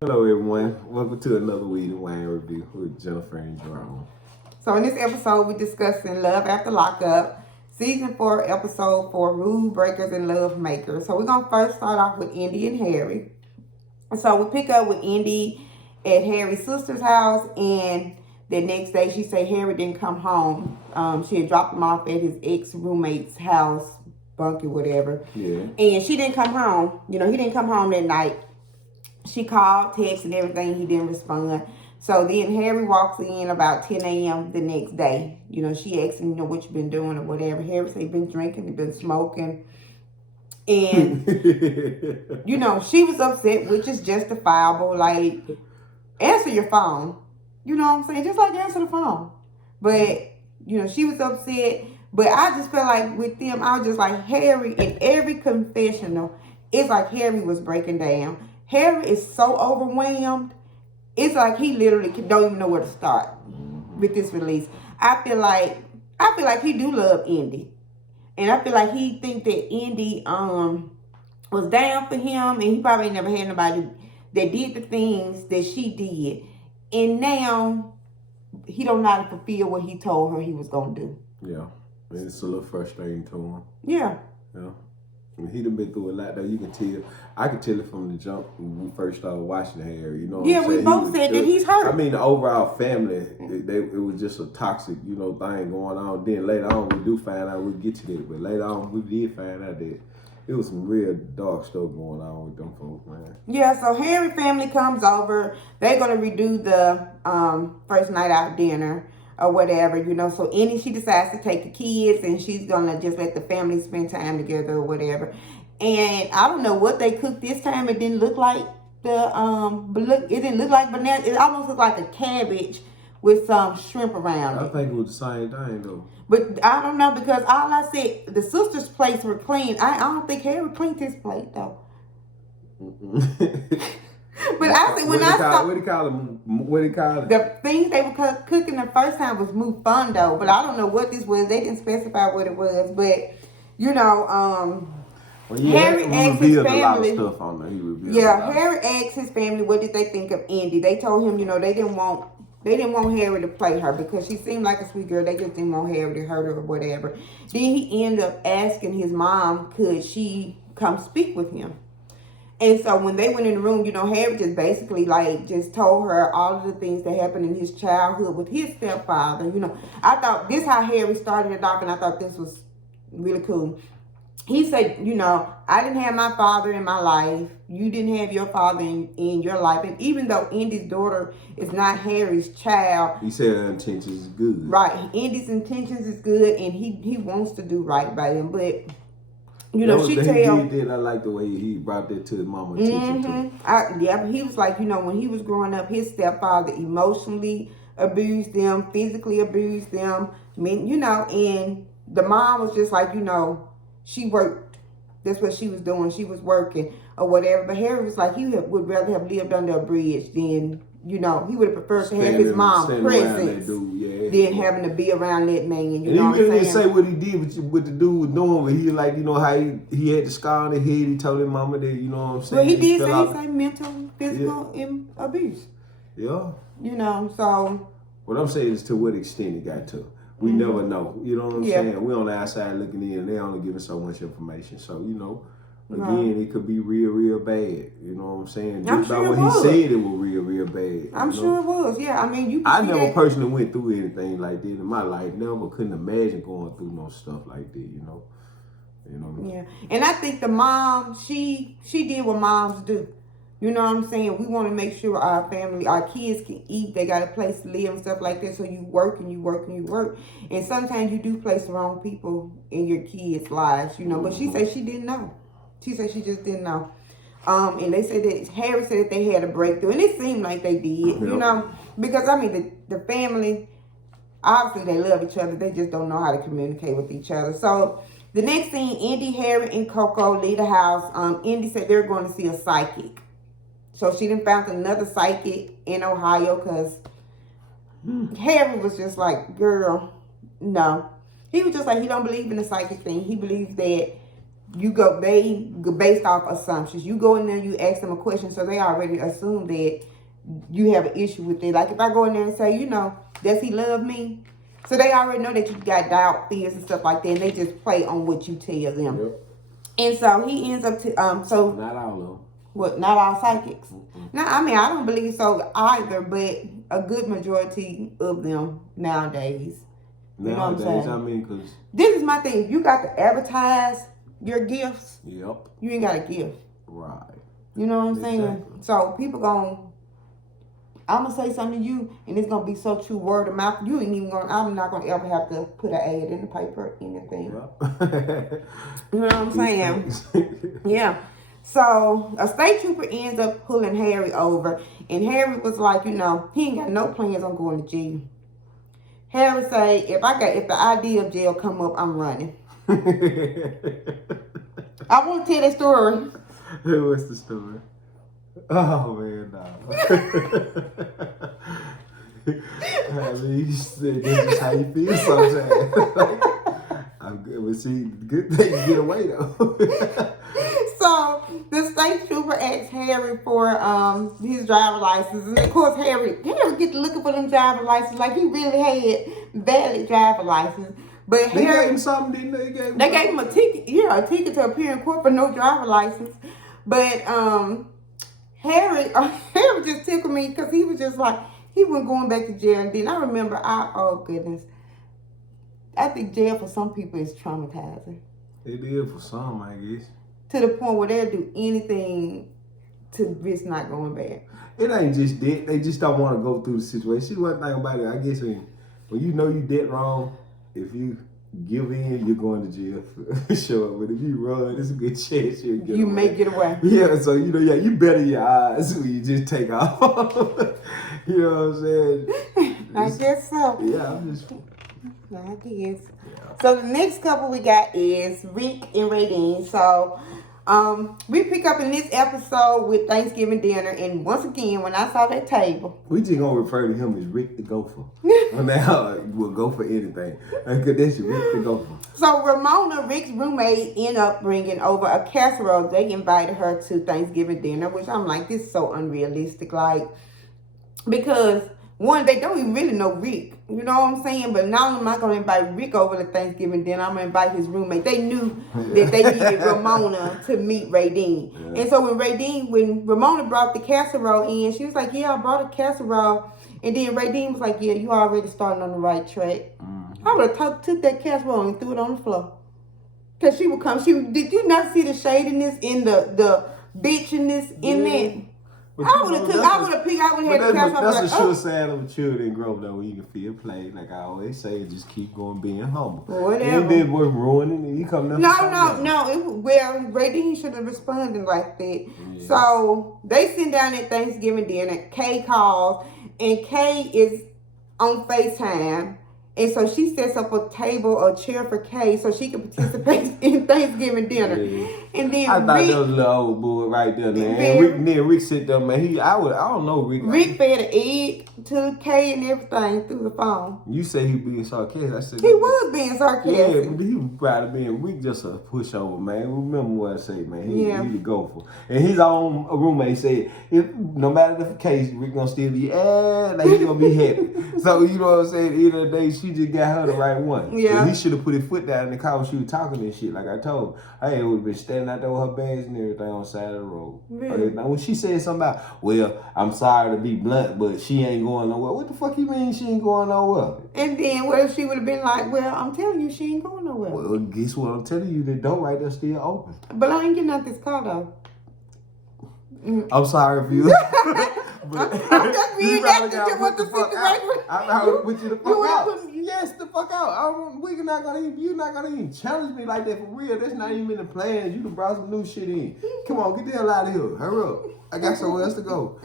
Hello, everyone. Welcome to another Weed and Wine review with Jennifer and Jerome. So in this episode, we're discussing Love After Lockup, Season 4, Episode 4, Rule Breakers and Love Makers. So we're going to first start off with Indy and Harry. So we pick up with Indy at Harry's sister's house, and the next day she said Harry didn't come home. She had dropped him off at his ex-roommate's house, bunkie, whatever. Yeah. And she didn't come home. He didn't come home that night. She called, texted, and everything. He didn't respond. So then Harry walks in about 10 a.m. the next day. She asked him, what you been doing or whatever. Harry said he been drinking, he been smoking. And, she was upset, which is justifiable. Like, answer your phone. You know what I'm saying? Just like answer the phone. But, she was upset. But I just felt like with them, I was just like, Harry, in every confessional, it's like Harry was breaking down. Harry is so overwhelmed. It's like he literally don't even know where to start with this release. I feel like he do love Indy. And I feel like he think that Indy was down for him, and he probably never had nobody that did the things that she did. And now he don't know how to fulfill what he told her he was gonna do. Yeah. And it's a little frustrating to him. Yeah. Yeah. And he done been through a lot, though. You can tell. I could tell it from the jump when we first started watching Harry. You know what I'm saying? We both said that he's hurt. I mean, the overall family, it was just a toxic, thing going on. Then later on, we do find out, we'll get to that. But later on, we did find out that it was some real dark stuff going on with them folks, man. Yeah, so Harry family comes over. They're going to redo the first night out dinner or whatever, So Indy, she decides to take the kids, and she's going to just let the family spend time together or whatever. And I don't know what they cooked this time. It didn't look like it didn't look like banana. It almost looked like a cabbage with some shrimp around it. I think it was the same thing, though. But I don't know, because all I said, the sisters' plates were clean. I don't think Harry cleaned his plate, though. But I said, what do you call it? The things they were cooking the first time was mufundo, but I don't know what this was. They didn't specify what it was, but Harry asked his family. Harry asked his family what did they think of Indy. They told him, they didn't want Harry to play her because she seemed like a sweet girl. They just didn't want Harry to hurt her or whatever. Then he ended up asking his mom, could she come speak with him? And so when they went in the room, Harry just basically just told her all of the things that happened in his childhood with his stepfather. I thought this how Harry started it off, and I thought this was really cool. He said, I didn't have my father in my life. You didn't have your father in your life. And even though Indy's daughter is not Harry's child. He said her intentions is good. Right. Indy's intentions is good, and he wants to do right by them. But, she did. I like the way he brought that to the mama attention but he was like, when he was growing up, his stepfather emotionally abused them, physically abused them. And the mom was just like, she worked. That's what she was doing. She was working or whatever. But Harry was like, he would rather have lived under a bridge than, he would have preferred to have his mom presence than having to be around that man. And he really didn't say what he did, what the dude was doing. But he like, how he had the scar on his head. He told his mama that, what I'm saying. Well, he did say mental, physical abuse. Yeah. So. What I'm saying is to what extent it got to. We never know. You know what I'm saying? We're on the outside looking in, and they're only giving so much information. So, again, it could be real, real bad. You know what I'm saying? Just about what he said, it was real, real bad. I'm sure it was. Yeah, I mean, I never personally went through anything like that in my life. Never couldn't imagine going through no stuff like that, Yeah, and I think the mom, she did what moms do. You know what I'm saying? We want to make sure our family, our kids can eat. They got a place to live and stuff like that. So you work and you work and you work. And sometimes you do place the wrong people in your kids' lives, But she said she didn't know. She said she just didn't know. And they said that Harry said that they had a breakthrough. And it seemed like they did, Because, the family, obviously they love each other. They just don't know how to communicate with each other. So the next scene, Indy, Harry, and Coco leave the house. Indy said they're going to see a psychic. So she done found another psychic in Ohio because Harry was just like, girl, no. He was just like, he don't believe in the psychic thing. He believes that you go, they go based off assumptions. You go in there, you ask them a question, so they already assume that you have an issue with it. Like if I go in there and say, does he love me? So they already know that you got doubt, fears, and stuff like that, and they just play on what you tell them. Yep. And so he ends up so not all of them. What? Not all psychics. No, I mean I don't believe so either, but a good majority of them nowadays. You know what I'm saying? I mean, because this is my thing. You got to advertise your gifts. Yep. You ain't got a gift. Right. You know what I'm saying? Exactly. So people I'm gonna say something to you, and it's gonna be so true, word of mouth. You ain't even I'm not gonna ever have to put an ad in the paper, or anything. Yep. You know what I'm saying? Yeah. So a state trooper ends up pulling Harry over, and Harry was like, he ain't got no plans on going to jail. Harry say, if the idea of jail come up, I'm running. I want to tell that story. What's the story? Oh man, no. I mean, you said this is how you feel sometimes. I'm good, but see, good thing to get away though. So the state trooper asked Harry for his driver's license, and of course Harry get looking for them driver's license like he really had valid driver's license. But they Harry, gave him something, didn't they? They gave him a ticket, a ticket to appear in court for no driver's license. But Harry just tickled me because he was just like, he wasn't going back to jail. And then I remember, oh goodness, I think jail for some people is traumatizing. It is for some, I guess. To the point where they'll do anything to risk not going back. It ain't just that. They just don't want to go through the situation. See, one thing about it, I guess when you know you did wrong, if you give in, you're going to jail for sure. But if you run, there's a good chance you'll get away. You may get away. Yeah, so you better your eyes when you just take off. You know what I'm saying? I guess so. Yeah, I'm just... I guess. So the next couple we got is Rick and Radine. So we pick up in this episode with Thanksgiving dinner, and once again, when I saw that table, we just gonna refer to him as Rick the Gopher. Now we'll go for anything. Cause that's Rick the Gopher. So Ramona, Rick's roommate, ended up bringing over a casserole. They invited her to Thanksgiving dinner, which I'm like, this is so unrealistic. Like, because one, they don't even really know Rick. You know what I'm saying? But not only am I going to invite Rick over to Thanksgiving dinner, I'm going to invite his roommate. They knew that they needed Ramona to meet Radine. Yeah. And so when Ramona brought the casserole in, she was like, yeah, I brought a casserole. And then Radine was like, yeah, you already starting on the right track. Mm-hmm. I would have took that casserole and threw it on the floor. Because she would come. Did you not see the shadiness in the bitchiness in that? I would have had the casserole. That's a sure sign of a children grow though, when you can feel play. Like I always say, just keep going being humble. Whatever. And then boy ruining it. You come No. Radine should have responded like that. Yeah. So they sit down at Thanksgiving dinner. Kay calls, and Kay is on FaceTime. And so she sets up a chair for Kay so she can participate in Thanksgiving dinner. Yeah. And then I thought that was a little old boy right there, man. Rick sit there, man. I don't know Rick. Rick fed an egg to Kay and everything through the phone. You say he being sarcastic. I said he was being sarcastic. Yeah, but he was probably being Rick just a pushover, man. Remember what I say, man. He the gopher. And his own roommate said, no matter the case, Rick gonna still be like he gonna be happy. So you know what I'm saying? At the end of the day, she just got her the right one. Yeah. So he should have put his foot down in the car when she was talking and shit. Like I told her, hey, it would have been standing out there with her bags and everything on the side of the road. Really? Now when she said something about, well, I'm sorry to be blunt, but she ain't going nowhere. What the fuck you mean she ain't going nowhere? And then what if she would have been like, well, I'm telling you she ain't going nowhere. Well, guess what? I'm telling you, the door right there still open. But I ain't getting out this car though. I'm sorry for you. I'm just being active with the situation. I'm put you the fuck out. Yes, the fuck out. You're not gonna even challenge me like that for real. That's not even in the plans. You done brought some new shit in. Come on, get the hell out of here. Hurry up. I got somewhere else to go.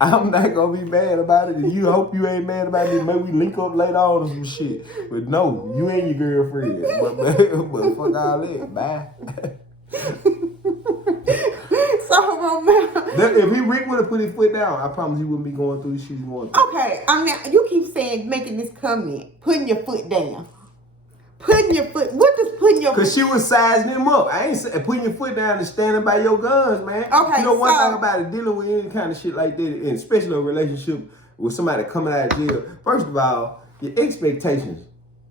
I'm not gonna be mad about it. And you hope you ain't mad about it. Maybe we link up later on or some shit. But no, you ain't your girlfriend. But fuck all that. Bye. If Rick would have put his foot down, I promise he wouldn't be going through the shit he's going through. Okay, you keep saying, making this comment, putting your foot down. Putting your foot. What does putting your foot? Because she was sizing him up. I ain't saying putting your foot down and standing by your guns, man. Okay, you know one thing about it, dealing with any kind of shit like that, and especially a relationship with somebody coming out of jail. First of all, your expectations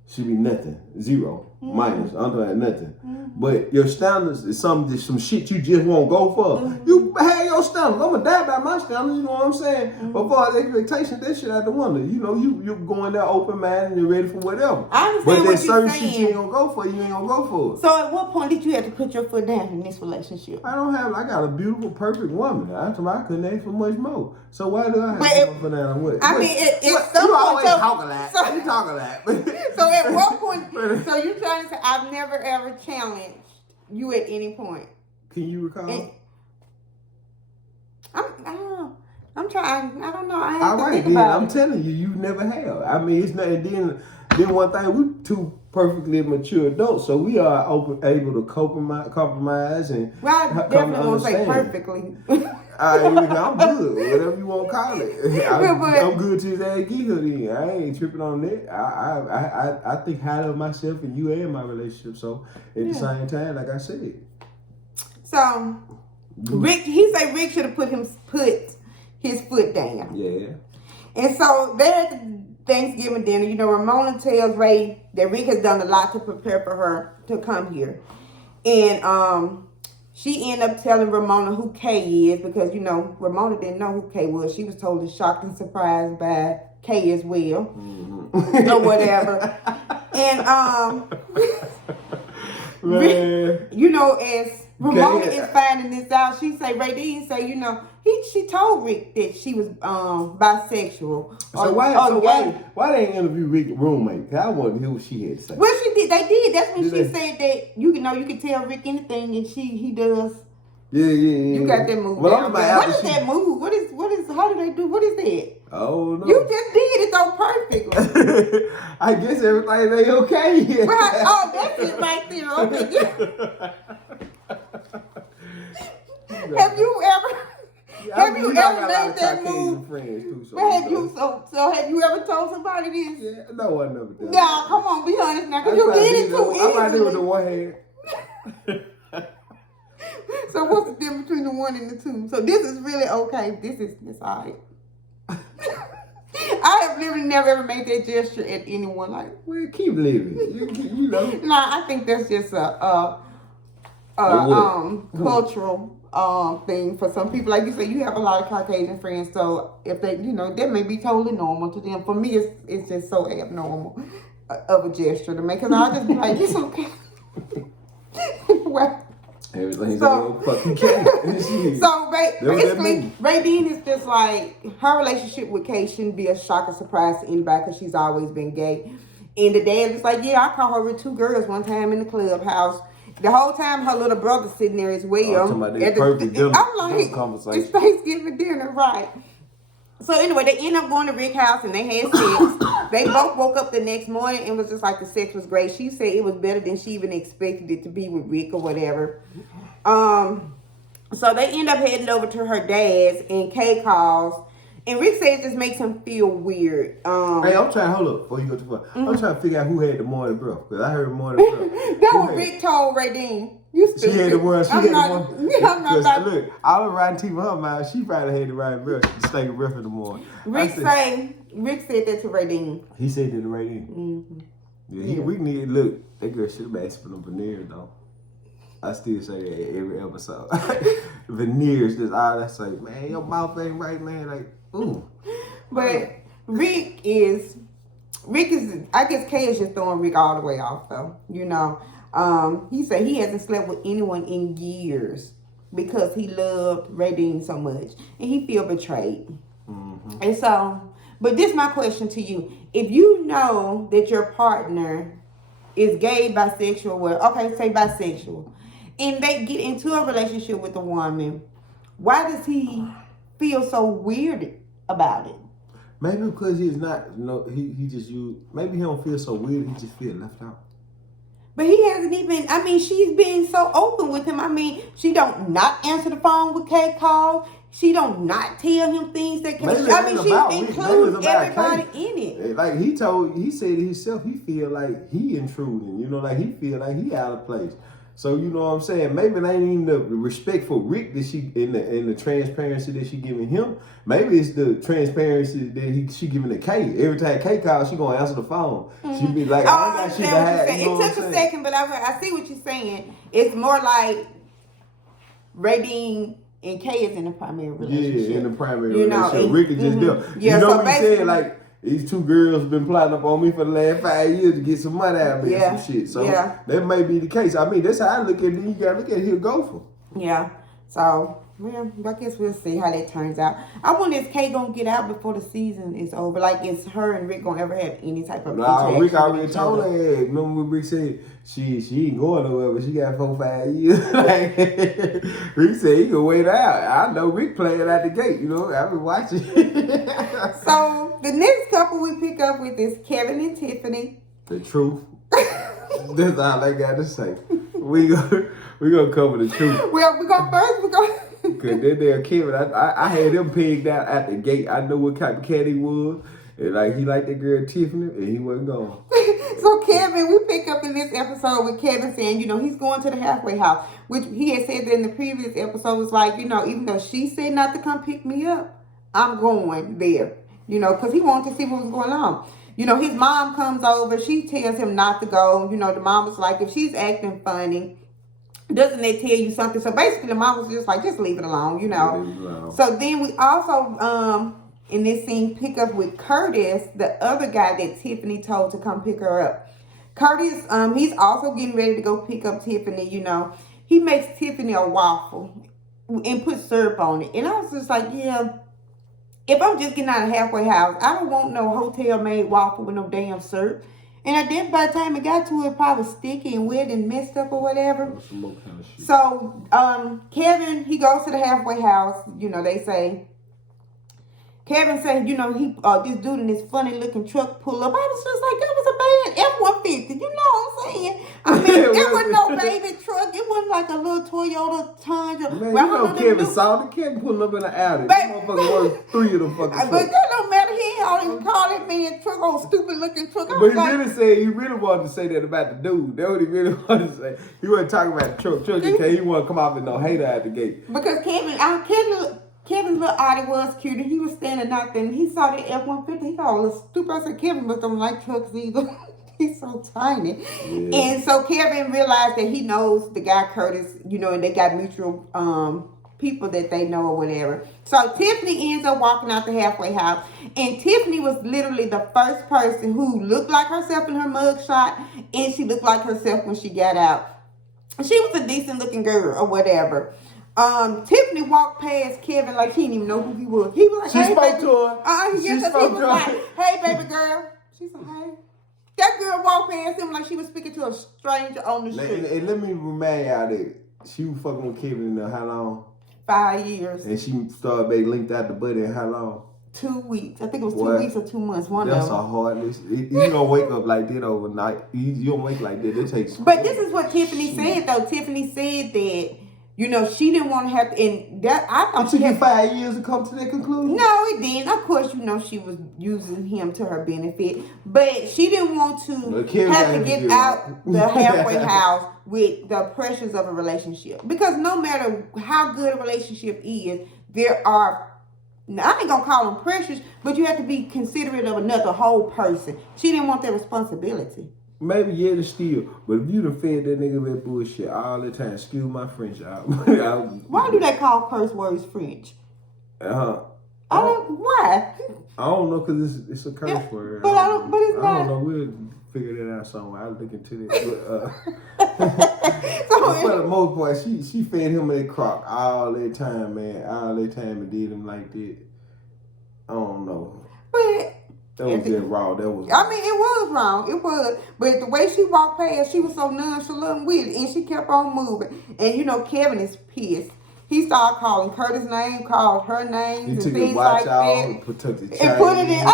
should be nothing, zero, minus, under nothing. But your standards is some shit you just won't go for. You have your standards. I'm gonna die by my standards. You know what I'm saying? But for the expectations, that shit out the window. You know, you're going there open minded and you're ready for whatever. I understand but what there's certain saying. shit you ain't gonna go for. You ain't gonna go for it. So at what point did you have to put your foot down in this relationship? I got a beautiful, perfect woman. I couldn't ask for much more. So why do I have to put my foot down on what? I mean, it's you always talk a lot. You talk a lot. So at what point? So you're trying to say I've never ever challenged you at any point? Can you recall? I'm trying. I don't know. I have all to right, think then about I'm it. telling you, you never have. I mean, it's not. Then one thing, we two perfectly mature adults, so we are able to compromise and. Well, I definitely won't say perfectly. I'm good, whatever you want to call it. I'm good to his ass get here then. I ain't tripping on that. I think highly of myself and you and my relationship. So at the same time, like I said. So Rick should have put his foot down. Yeah. And so they're at the Thanksgiving dinner. You know, Ramona tells Ray that Rick has done a lot to prepare for her to come here. And she ended up telling Ramona who Kay is because, you know, Ramona didn't know who Kay was. She was totally shocked and surprised by Kay as well. Or whatever. And, Rick, you know, as Ramona is finding this out, she say, Radine say, you know, she told Rick that she was bisexual. So why they ain't interview Rick's roommate? I wanted to hear what she had to say. Well, she did. They did. That's when she said that you can tell Rick anything, and he does. Yeah. You got that move. Well, what is that move? What is? How do they do? What is that? Oh no! You just did it so perfectly. I guess everything ain't okay. Right. That's it right there. Okay. Have you ever? Have you ever made that move? Have you ever told somebody this? Yeah, no, I never did. Nah, come on, be honest now, because you did it too easily. I might do it with the one hand. So what's the difference between the one and the two? So this is really okay. This all right. I have literally never ever made that gesture at anyone. Like, well, keep living. You know. Nah, I think that's just a cultural thing for some people. Like you say, you have a lot of Caucasian friends, so if they, you know, that may be totally normal to them. For me, it's just so abnormal of a gesture to make, because I'll just be like, it's okay. Well, everything's so fucking cat. So basically, Radine is just like, her relationship with Kay shouldn't be a shock or surprise to anybody because she's always been gay. And the dad is like, yeah, I caught her with two girls one time in the clubhouse. The whole time her little brother's sitting there as well. I'm like, it's Thanksgiving dinner, right? So anyway, they end up going to Rick's house and they had sex. They both woke up the next morning and was just like, the sex was great. She said it was better than she even expected it to be with Rick or whatever. So they end up heading over to her dad's and Kay calls. And Rick says it just makes him feel weird. Hey, I'm trying, hold up, before you go too far. I'm trying to figure out who had the morning breath, because I heard morning breath. That was Rick told Radine. You stupid. She had the one. Look, I was riding TV with her mouth. She probably had the right breath. The stinking breath in the morning. Rick said that to Radine. He said that to Radine. Mm-hmm. Yeah, we need, look, that girl should have been asking for them veneers, though. I still say that every episode. Veneers, just all I say, man, your mouth ain't right, man. Like, ooh. But Rick is, I guess Kay is just throwing Rick all the way off, though. You know, he said he hasn't slept with anyone in years because he loved Radine so much. And he feel betrayed. Mm-hmm. And so, but this is my question to you. If you know that your partner is gay, bisexual, well, okay, say bisexual, and they get into a relationship with a woman, why does he feel so weird about it? Maybe because he's not, he just maybe he don't feel so weird, he just feel left out. But he hasn't even, she's been so open with him. She don't not answer the phone with Kay calls. she don't not tell him things that can. She includes everybody in it. Like he said himself, he feel like he intruding. You know, like he feel like he out of place. So you know what I'm saying? Maybe it ain't even the respect for Rick that she in the transparency that she giving him. Maybe it's the transparency that she giving to Kay. Every time Kay calls, she gonna answer the phone. She be like, I got shit to hide. It took a second, but I see what you're saying. It's more like Radine and Kay is in the primary relationship. Yeah, in the primary relationship. Rick is just there. Yeah, you know so what he said? Like, these two girls been plotting up on me for the last 5 years to get some money out of me and some shit. So that may be the case. I mean, that's how I look at it. You gotta look at it, go for. Yeah. So, well, I guess we'll see how that turns out. I wonder if Kay gonna get out before the season is over. Like, is her and Rick gonna ever have any type of interaction? Rick already told her. Remember what Rick said? She ain't going nowhere, but she got 4-5 years. Like, Rick said he can wait out. I know Rick playing out the gate. You know, I've been watching. So the next couple we pick up with is Kevin and Tiffany. The truth. That's all I got to say. We gonna cover the truth. Well, we go first. Cause then there, Kevin, I had him pegged out at the gate. I know what type of cat he was, and like he liked that girl Tiffany, and he wasn't gone. So Kevin, we pick up in this episode with Kevin saying, you know, he's going to the halfway house, which he had said that in the previous episode was like, you know, even though she said not to come pick me up, I'm going there, you know, because he wanted to see what was going on. You know, his mom comes over. She tells him not to go. You know, the mom was like, if she's acting funny, doesn't that tell you something? So basically, the mom was just like, just leave it alone, you know. So then we also, in this scene, pick up with Curtis, the other guy that Tiffany told to come pick her up. Curtis, he's also getting ready to go pick up Tiffany, you know. He makes Tiffany a waffle and puts syrup on it. And I was just like, yeah, if I'm just getting out of halfway house, I don't want no hotel-made waffle with no damn syrup. And then by the time it got to it, probably sticky and wet and messed up or whatever. So, Kevin, he goes to the halfway house. You know, they say, Kevin said, you know, this dude in this funny looking truck pull up. I was just like, that was a bad F-150. You know what I'm saying? I mean, it wasn't no baby truck. It wasn't like a little Toyota Tundra. Man, well, you know Kevin salty. Kevin pulling up in an Audi. That motherfucker worth 3 of them fucking trucks. But that don't matter. He ain't even call that man truck on stupid looking truck. But he really wanted to say that about the dude. That's what he really wanted to say. He wasn't talking about the truck. He wanted to come off with no hater at the gate. Because Kevin's little Audi was cute, and he was standing out there, and he saw the F-150. He got a little stupid. I said, Kevin must don't like trucks either. He's so tiny. Yeah. And so Kevin realized that he knows the guy Curtis, you know, and they got mutual people that they know or whatever. So Tiffany ends up walking out the halfway house, and Tiffany was literally the first person who looked like herself in her mugshot, and she looked like herself when she got out. She was a decent looking girl or whatever. Tiffany walked past Kevin like she didn't even know who he was. He was like, she spoke to her. He was like, hey, baby girl. She said, hey. That girl walked past him like she was speaking to a stranger on the street. And let me remind y'all that she was fucking with Kevin in how long? 5 years. And she started being linked out the buddy in how long? 2 weeks. I think it was 2 weeks or 2 months. That's a hardness. You don't wake up like that overnight. You don't wake like that. It takes. But this is what Tiffany said though. Tiffany said that, you know, she didn't want to have to, and that I thought she had 5 years to come to that conclusion. No, it didn't. Of course, you know, she was using him to her benefit, but she didn't want to have to get out the halfway house with the pressures of a relationship. Because no matter how good a relationship is, there are, I ain't gonna call them pressures, but you have to be considerate of another whole person. She didn't want that responsibility. Maybe yet still, but if you done fed that nigga that bullshit all the time, excuse my French out. Why do they call curse words French? Why? I don't know, cause it's a curse word. But it's not. I don't know. We'll figure that out somewhere. I'll look into that. But, for the most part, she fed him that crock all that time, man. All that time and did him like that. I don't know. But that was just raw. That was. I mean, it was wrong. It was. But the way she walked past, she was so nonchalant with it, and she kept on moving. And you know, Kevin is pissed. He started calling Curtis' name, called her names, and things like that. And put it in.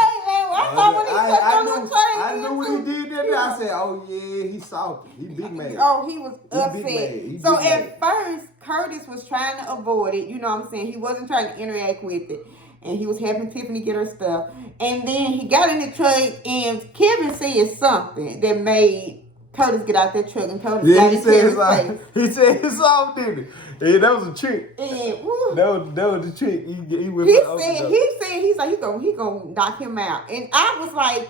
I saw when he took on the chain. I knew when he did that. I said, "Oh yeah, he salty. He big man." Oh, he was upset. So at first, Curtis was trying to avoid it. You know what I'm saying? He wasn't trying to interact with it. And he was helping Tiffany get her stuff. And then he got in the truck and Kevin said something that made Curtis get out that truck. And Curtis got in Kevin's face. He said his song, didn't he? Yeah, that was a trick. And, that was the trick. He's like, he gonna knock him out. And I was like,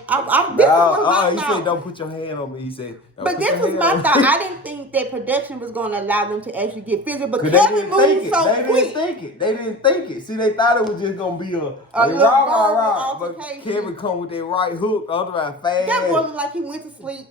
he said, don't put your hand on me. He said, but this was my thought. I didn't think that production was going to allow them to actually get physical. But Kevin moved so quick. They didn't think it. See, they thought it was just going to be a rah. But Kevin come with that right hook, otherwise fast. That boy looked like he went to sleep.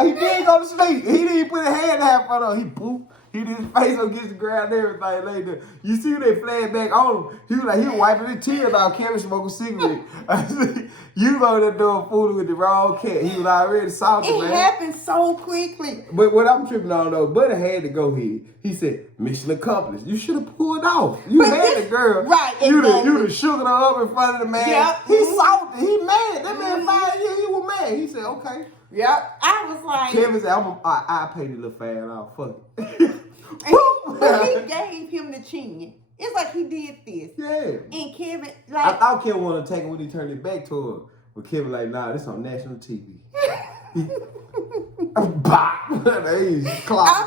He didn't go to sleep. He didn't even put a hand half on him. He pooped. He did his face against the ground and everything like that. You see they flash back on him. He was wiping his tears out. Kevin smoking a cigarette. You was over there doing food with the wrong cat. He was already salty, man. It happened so quickly. But what I'm tripping on though, Buddy had to go ahead. He said, mission accomplished. You should have pulled off. You had the girl. Right, You done sugared her up in front of the man. Yep. He's salty. He mad. That man 5 years, he was mad. He said, okay. Yep. I was like. Kevin said, I paid the little fan off. Fuck it. But he gave him the chin. It's like he did this. Yeah. And Kevin, I thought Kevin wanted to take it when he turned it back to her. But Kevin like, nah, this on national TV. I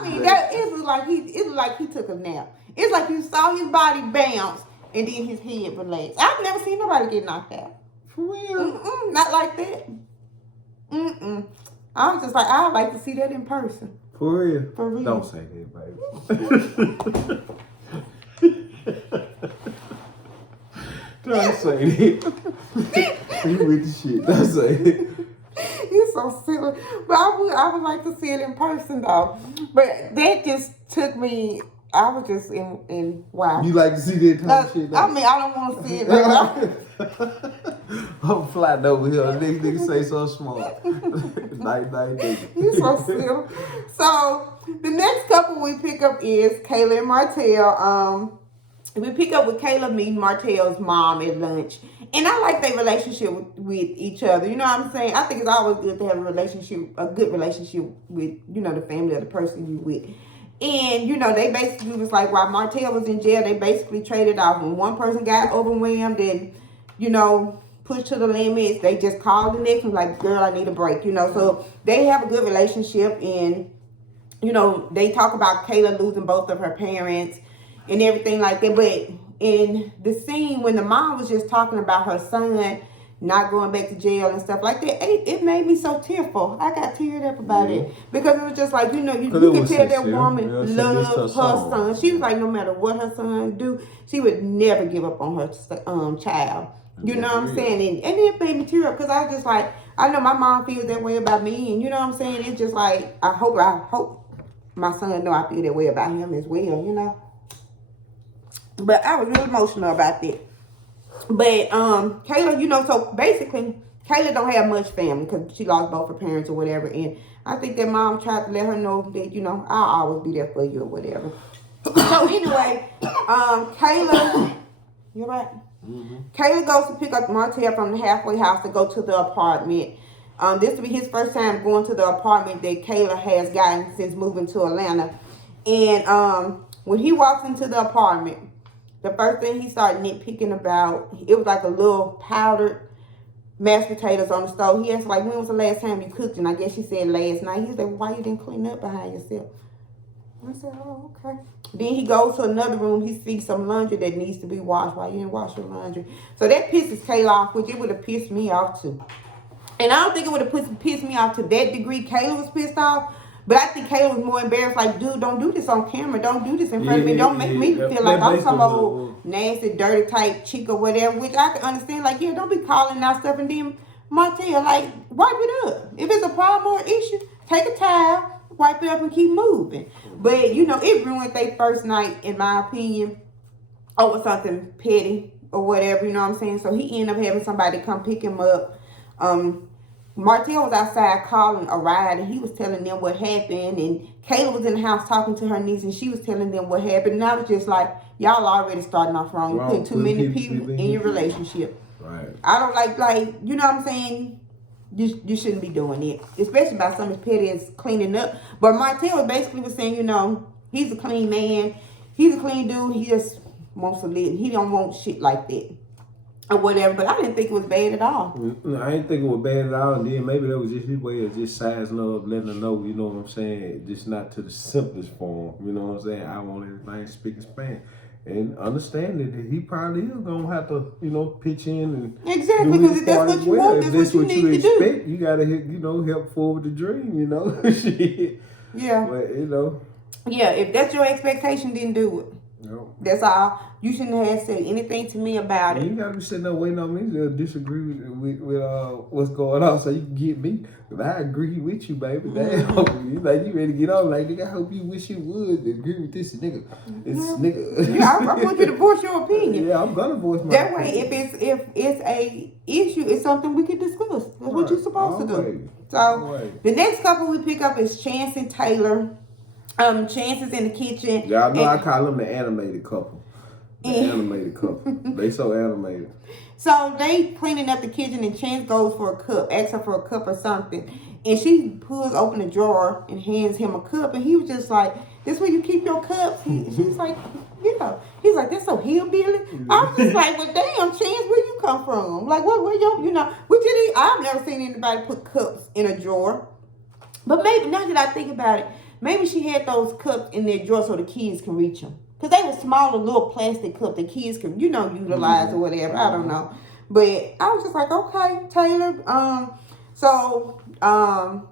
mean, it was like he took a nap. It's like you saw his body bounce and then his head relax. I've never seen nobody get knocked out. For real? Not like that. I was just like, I'd like to see that in person. For real? For real. Don't say that, baby. Don't say that. You with the shit. Don't say it. You're so silly. But I would like to see it in person, though. But that just took me... I was just in wow. You like to see that kind of shit? Though? I mean, I don't want to see it. I'm flying over here. Next nigga say so smart. Night. You so silly. So the next couple we pick up is Kayla and Martell. We pick up with Kayla meeting Martell's mom at lunch. And I like their relationship with each other. You know what I'm saying? I think it's always good to have a good relationship with, the family of the person you with. And, they basically was like, while Martell was in jail, they basically traded off. When one person got overwhelmed and, pushed to the limits, they just called the next one like, girl, I need a break, So they have a good relationship. And, they talk about Kayla losing both of her parents and everything like that. But in the scene when the mom was just talking about her son not going back to jail and stuff like that, it made me so tearful. I got teared up about it because it was just like, you could tell that woman loved her son. She was like, no matter what her son do, she would never give up on her child. You know what I'm saying? And it made me tear up because I was just like, I know my mom feels that way about me, and you know what I'm saying? It's just like, I hope my son know I feel that way about him as well, But I was real emotional about that. But Kayla, so basically, Kayla don't have much family because she lost both her parents or whatever. And I think that mom tried to let her know that, I'll always be there for you or whatever. So anyway, Kayla, you're right. Mm-hmm. Kayla goes to pick up Martell from the halfway house to go to the apartment. This will be his first time going to the apartment that Kayla has gotten since moving to Atlanta. And when he walks into the apartment, the first thing he started nitpicking about, it was like a little powdered mashed potatoes on the stove. He asked, like, when was the last time you cooked? And I guess she said last night. He said, why you didn't clean up behind yourself? I said, oh, okay. Then he goes to another room. He sees some laundry that needs to be washed. Why you didn't wash your laundry? So that pisses Kayla off, which it would have pissed me off too. And I don't think it would have pissed me off to that degree. Kayla was pissed off. But I think Kayla was more embarrassed, like, dude, don't do this on camera. Don't do this in front of me. Don't make me feel like I'm some old nasty, dirty type chick or whatever, which I can understand. Like, yeah, don't be calling out stuff. And then Martell, like, wipe it up. If it's a problem or issue, take a towel, wipe it up and keep moving. But, it ruined their first night, in my opinion, over something petty or whatever, you know what I'm saying? So he ended up having somebody come pick him up. Martell was outside calling a ride, and he was telling them what happened. And Kayla was in the house talking to her niece, and she was telling them what happened. And I was just like, y'all already starting off wrong. You put too many people in your relationship. Right. I don't like, you know what I'm saying? You shouldn't be doing it, especially about something as petty as cleaning up. But Martell basically was saying, he's a clean man. he's a clean dude. He just wants to live. He don't want shit like that or whatever. But I didn't think it was bad at all. I didn't think it was bad at all. And then maybe that was just his way of just sizing up, letting her know, you know what I'm saying? Just not to the simplest form. You know what I'm saying? I want everything spick and span. And understanding that he probably is gonna have to, you know, pitch in and exactly, because if that's what you want, that's what you need to expect, do. You gotta, you know, help forward the dream. You know, shit. Yeah. But you know. Yeah, if that's your expectation, then do it. Yep. That's all. You shouldn't have said anything to me about it. You gotta be sitting there waiting on me to disagree with what's going on so you can get me. Cause I agree with you, baby. Damn, you like you ready to get on? Like nigga, I hope you wish you would agree with this nigga. Yeah, I want you to voice your opinion. Yeah, I'm gonna voice my that opinion. way. If it's a issue, it's something we can discuss. That's what you're supposed to do. So the next couple we pick up is Chance and Taylor. Chance is in the kitchen. Y'all know I call them the animated couple. The animated couple. They so animated. So they cleaning up the kitchen and Chance goes for a cup, asks her for a cup or something. And she pulls open a drawer and hands him a cup. And he was just like, this where you keep your cups? She's like, yeah. He's like, that's so hillbilly. I was just like, well, damn, Chance, where you come from? Like, where you know, I've never seen anybody put cups in a drawer. But maybe, now that I think about it, maybe she had those cups in their drawer so the kids can reach them. Because they were smaller little plastic cups the kids can, you know, utilize or whatever. I don't know. But I was just like, okay, Taylor.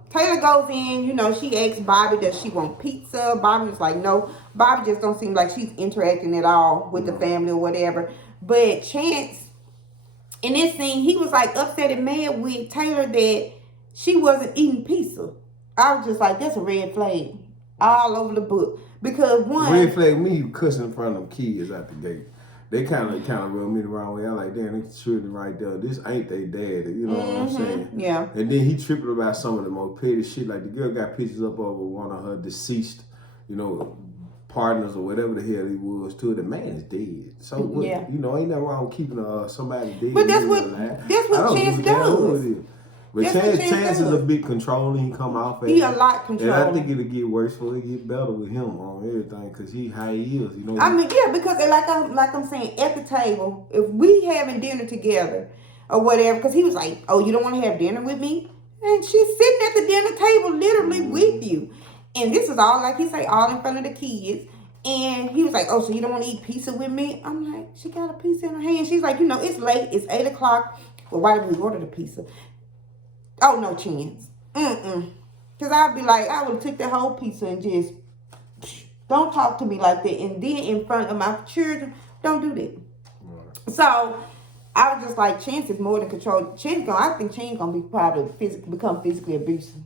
Taylor goes in, you know, she asks Bobby, does she want pizza? Bobby was like, no. Bobby just don't seem like she's interacting at all with the family or whatever. But Chance, in this scene, he was like upset and mad with Taylor that she wasn't eating pizza. I was just like, that's a red flag all over the book. Because one... Red flag me, you cussing in front of them kids out the gate. They kind of rub me the wrong way. I like, damn, they children right there. This ain't they dad. You know what I'm saying? Yeah. And then he tripping about some of the more petty shit. Like the girl got pictures up over one of her deceased, you know, partners or whatever the hell he was to. The man is dead. So what? Yeah. You know, ain't nothing wrong with keeping somebody dead. But that's what Chance does. But Chance is a bit controlling. He come off at he a lot controlling. And I think it'll get worse before it get better with him on everything because how he is, you know. I mean, yeah, because like I'm saying, at the table, if we having dinner together or whatever, because he was like, oh, you don't want to have dinner with me? And she's sitting at the dinner table literally with you. And this is all, like he say, all in front of the kids. And he was like, oh, so you don't want to eat pizza with me? I'm like, she got a pizza in her hand. She's like, you know, it's late. It's 8 o'clock. Well, why did we order the pizza? Oh, no chance. Because I'd be like, I would have took the whole pizza and just, don't talk to me like that. And then in front of my children, don't do that. Right. So, I was just like, Chance is more than control. I think Chance going to be probably become physically abusive.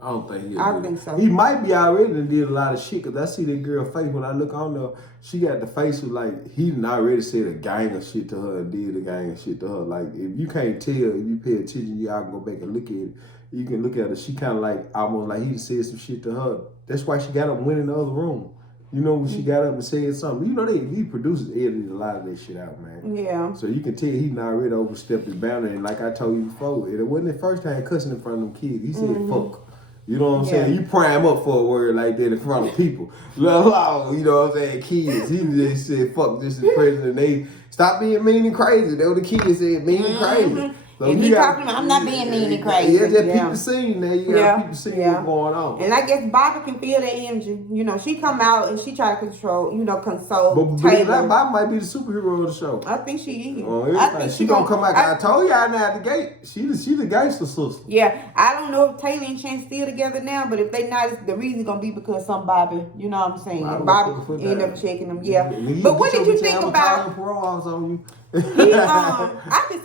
I don't think I think so. He might be already and did a lot of shit because I see that girl face when I look on there. She got the face of like he done already said a gang of shit to her and did a gang of shit to her. Like if you can't tell, if you pay attention, y'all can go back and look at it. You can look at her. She kind of like almost like he said some shit to her. That's why she got up and went in the other room. You know when she got up and said something. You know he producers edited a lot of that shit out, man. Yeah. So you can tell he done already overstepped his boundary. And like I told you before, it wasn't the first time cussing in front of them kids. He said fuck. You know what I'm saying? You prime up for a word like that in front of people. You know what I'm saying? Kids. He just said, fuck, this is president. They stop being mean and crazy. That what the kids said, mean and crazy. So and he talking about, I'm not being mean and crazy. Yeah, just people seeing that. You got people seeing what's going on. And I guess Bobby can feel that energy. You know, she come out and she try to console Taylor. But Bobby might be the superhero of the show. I think she is. I think she gonna come out. I told y'all now at the gate. She the gangster sister. Yeah, I don't know if Taylor and Chance still together now, but if they not, the reason gonna be because some Bobby, you know what I'm saying? Bobby end up checking them. Yeah. But what did you think about?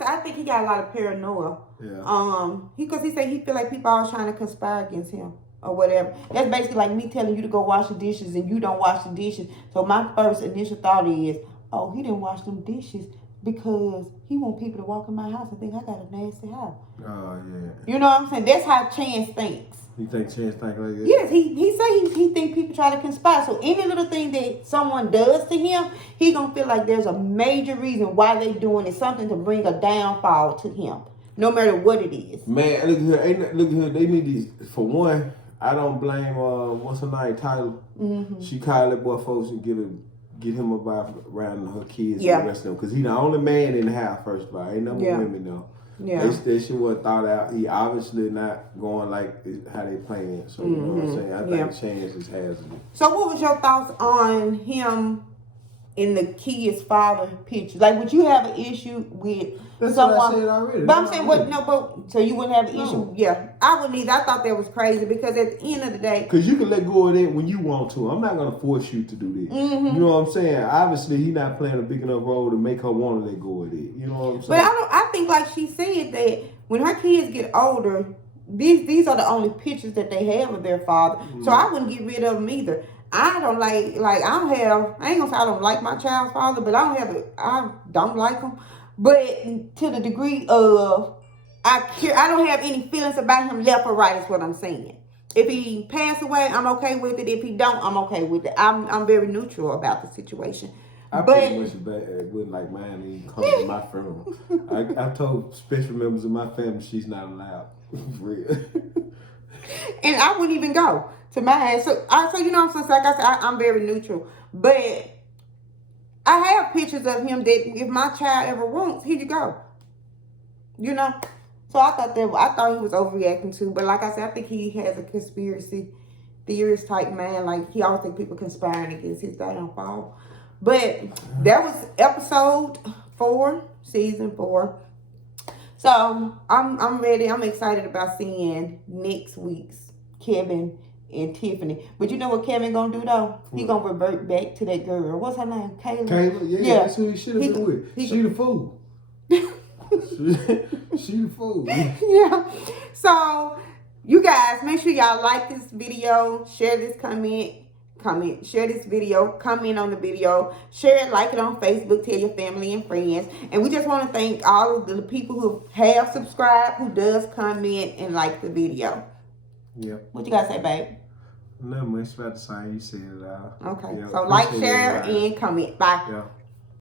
I think he got a lot of paranoia. Yeah. Because he said he feel like people are trying to conspire against him or whatever. That's basically like me telling you to go wash the dishes and you don't wash the dishes. So my first initial thought is, oh, he didn't wash them dishes because he want people to walk in my house and think I got a nasty house. Oh yeah. You know what I'm saying? That's how Chance thinks. You think Chance think like that? Yes, he say he think people try to conspire. So any little thing that someone does to him, he gonna feel like there's a major reason why they doing it, something to bring a downfall to him, no matter what it is. Man, look at here. They need these. For one, I don't blame what's her name, Tyler. Mm-hmm. She called that boy folks and get him around her kids Yeah. and the rest of them. Because he the only man in the house, first of all. Ain't no Yeah. women, though. Yeah. That shit wasn't thought out. He obviously not going like how they playing. So, you know what I'm saying? I think chances has it. So what was your thoughts on him in the kid's father picture? Like, would you have an issue with That's someone? what I said already. But I'm saying, so you wouldn't have an issue? Yeah, I wouldn't either. I thought that was crazy because at the end of the day, because you can let go of that when you want to. I'm not gonna force you to do that. Mm-hmm. You know what I'm saying? Obviously, he's not playing a big enough role to make her want to let go of it. You know what I'm saying? But I think like she said that when her kids get older, these are the only pictures that they have of their father. So I wouldn't get rid of them either. I don't I ain't gonna say I don't like my child's father, but I don't like him. But to the degree of I don't have any feelings about him left or right is what I'm saying. If he passed away, I'm okay with it. If he don't, I'm okay with it. I'm very neutral about the situation. I pretty much wouldn't like mine even come to my funeral. I told special members of my family she's not allowed. For real. And I wouldn't even go to mine. So you know what I'm saying? Like I said, I'm very neutral. But I have pictures of him that if my child ever wants, he could go. You know? So I thought he was overreacting too. But like I said, I think he has a conspiracy theorist type man. Like he always think people conspiring against his downfall. But that was episode 4, season 4. So I'm ready. I'm excited about seeing next week's Kevin and Tiffany. But you know what Kevin gonna do though? He gonna revert back to that girl. What's her name? Kayla. Yeah, that's who he should have been with. She the fool. She the fool. Yeah. So you guys make sure y'all like this video, share this share this video, comment on the video, share it, like it on Facebook, tell your family and friends. And we just want to thank all of the people who have subscribed, who does comment and like the video. Yep. What you gotta say, babe? Nothing much about the same. You said it all. Okay. Yep. So like, share, and comment. Bye. Yeah.